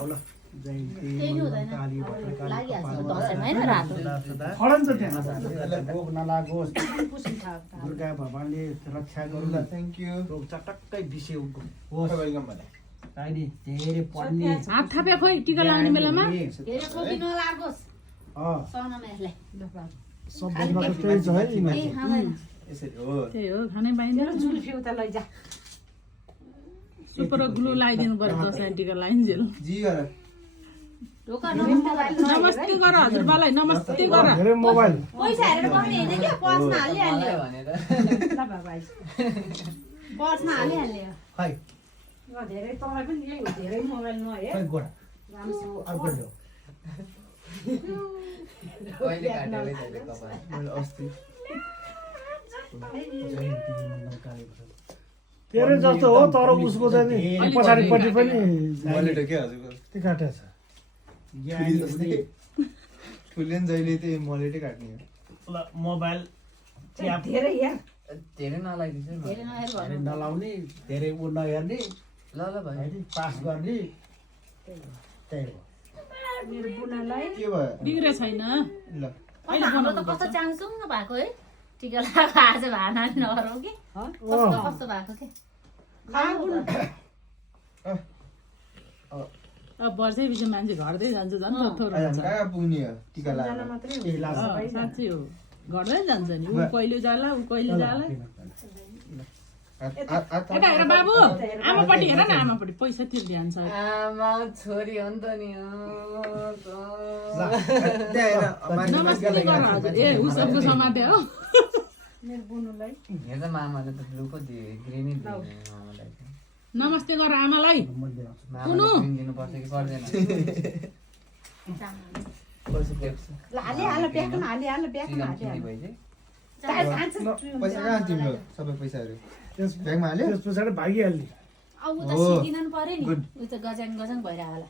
हाउला जयन्ती भोग नलागोस् दुर्गा भगवानले रक्षा गरून् थ्याङ्क यू रोग चटक्कै बिसे होस् वेलकम भने अहिले धेरै पढ्ने हात थापे खोइ टिका लगाउने बेलामा धेरै खोकी नलागोस् साउनमा यसलाई सब बदमास त्यही छ है केही खाँदैन यसरी हो त्यही हो खानै पाइँदैन जुल्फी उता लैजा सुपर ग्लु लगाइदिनु पर्यो दसैँ टिका लगाइन्जेल जी गर ढोका मोबाइल नमस्ते गर हजुरबालाई नमस्ते गर धेरै मोबाइल पैसा हेरेर गर्ने हैन के पर्समा हालिहाल्यो भनेर ल बाबा पर्समा हालिहाल्यो खै धेरै तँलाई पनि यही हो धेरै मोबाइल नहे खै गोडा राम्रोसँग अर्को ल्याऊ कहिले काटेरै छैन कपाल मैले अस्ति जयन्ती नकालेको छ तेरे जस्तो हो तर उसको चाहिँ नि पछाडिपट्टि पनि मैले त के हजुरको त्यो काटेको छ ज्ञानी हुने ठुलेन जहिले त्यही मलेटै काट्ने हो ल मोबाइल च्याप धेरै यार धेरै नलागिदिन्छु नि धेरै नहेर धेरै भन्नु नलाउने धेरै उ नहेर्ने ल ल भाइ होइन पास गर्ने त्यही हो मेरो बुनालाई के भयो बिग्रे छैन ल हाम्रो त कस्तो चाङचुङ भएको है टिका लगाएको आज भाना नगरौँ कि कस्तो कस्तो भएको के अब वर्षै पछि मान्छे घट्दै जान्छ झन् थोर आज हुन्छ कहाँ पुग्ने हो टिका लगाएर केही लाग्छ साँच्चै हो घट्दै जान्छ नि ऊ कहिले जाला ऊ कहिले जाला यता हेर बाबु आमापट्टि हेर न आमापट्टि पैसा तिर्ने छ आमा छोरी हो नि त नि नमस्ते गर हजुर ए उसको समाते हो मेरो बुनुलाई हेर्दा मामाले त ब्लू पो दियो ग्रिनै दियो मामालाई नमस्ते गर आमालाई मामाले ग्रिन दिनुपर्छ कि पर्दैन ल हालिहाल ब्यागमा हालिहाल ब्यागमा चिकन चिली हालिहाल भइसक्यो पैसा कहाँ तिम्रो सबै पैसाहरू ब्यागमा हाल्यो त्यस पछाडि भागिहाल्ने अब उ त सिकिन पर्यो नि उ त गजाङ गजाङ भइरहेको होला